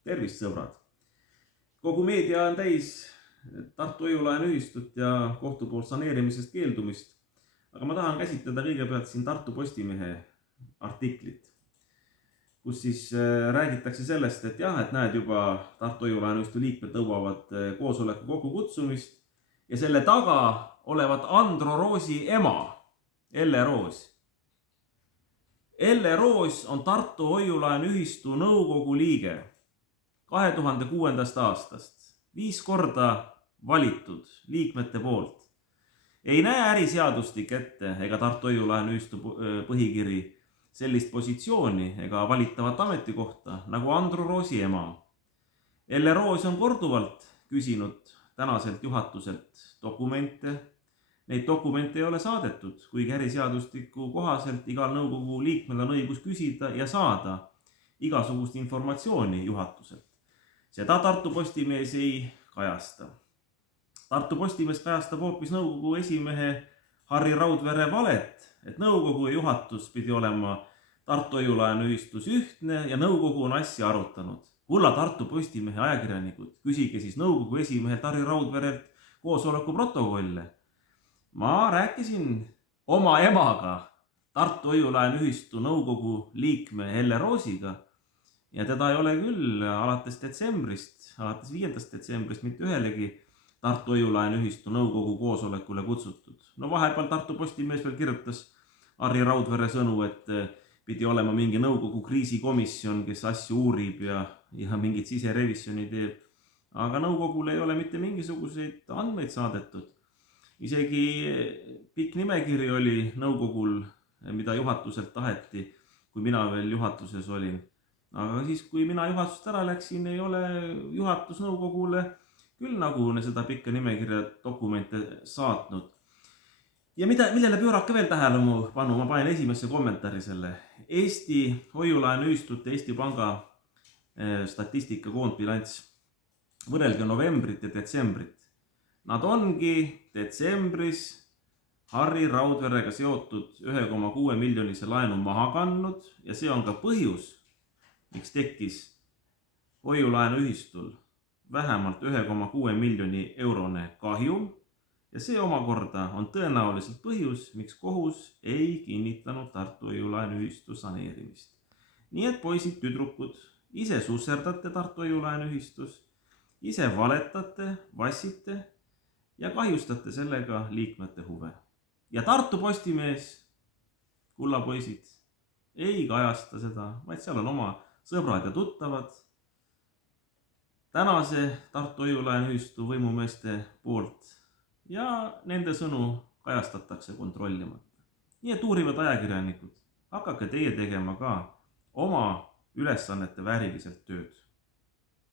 Tervist, sõbrad! Kogu meedia on täis Tartu Hoiu-laenuühistut ja kohtu poolt saneerimisest keeldumist. Aga ma tahan käsitleda kõigepealt siin Tartu Postimehe artiklit, kus siis räägitakse sellest, et jah, et näed juba Tartu Hoiu-laenuühistu liikmed nõuavad koosoleku kokkukutsumist ja selle taga olevat Andro Roosi ema, Elle Roos. Elle Roos on Tartu Hoiu-laenuühistu nõukogu liige 2006. aastast, 5 korda valitud liikmete poolt. Ei näe äriseadustik ette ega Tartu Hoiu-laenuühistu põhikiri sellist positsiooni ega valitavat ametikohta nagu Andro Roosi ema. Elle Roos on korduvalt küsinud tänaselt juhatuselt dokumente. Neid dokumente ei ole saadetud, kuigi äriseadustiku kohaselt igal nõukogu liikmel on õigus küsida ja saada igasugust informatsiooni juhatuselt. Seda Tartu Postimees ei kajasta. Tartu Postimees kajastab hoopis nõukogu esimehe Harri Raudvere valet, et nõukogu ja juhatus pidi olema Tartu Hoiu-laenuühistus ühtne ja nõukogu on asja arutanud. Kulla Tartu Postimehe ajakirjanikud, küsige siis nõukogu esimehelt Harri Raudverelt koosoleku protokolle. Ma rääkisin oma emaga, Tartu Hoiu-laenuühistu nõukogu liikme Elle Roosiga ja teda ei ole küll alates 5. detsembrist mitte ühelegi Tartu Hoiu-laenuühistu nõukogu koosolekule kutsutud. No vahepeal Tartu Postimees veel kirjutas Harri Raudvere sõnu, et pidi olema mingi nõukogu kriisikomisjon, kes asju uurib ja mingit siserevisjoni teeb. Aga nõukogule ei ole mitte mingisuguseid andmeid saadetud. Isegi pikk nimekiri oli nõukogul, mida juhatuselt taheti, kui mina veel juhatuses olin. Aga siis, kui mina juhatusest ära läksin, ei ole juhatus nõukogule küll nagu seda pikka nimekirja dokumente saatnud. Ja millele pöörake veel tähelepanu, ma panen esimesse kommentaari selle. Eesti Hoiu-laenuühistute Eesti Panga statistika koondbilants. Võrrelge novembrit ja detsembrit. Nad ongi detsembris Harri Raudverega seotud 1,6 miljonise laenu maha kandnud ja see on ka põhjus, miks tekkis Hoiu-laenuühistul vähemalt 1,6 miljoni eurone kahjum ja see omakorda on tõenäoliselt põhjus, miks kohus ei kinnitanud Tartu Hoiu-laenuühistu saneerimist. Nii et poisid, tüdrukud, ise susserdate Tartu Hoiu-laenuühistus, ise valetate, vassite ja kahjustate sellega liikmete huve. Ja Tartu Postimees, kullapoisid, ei kajasta seda, vaid seal on oma sõbrad ja tuttavad tänase Tartu Hoiu-laenuühistu võimumeeste poolt ja nende sõnu kajastatakse kontrollimata. Nii et uurivad ajakirjanikud, hakake teie tegema ka oma ülesannete vääriliselt tööd.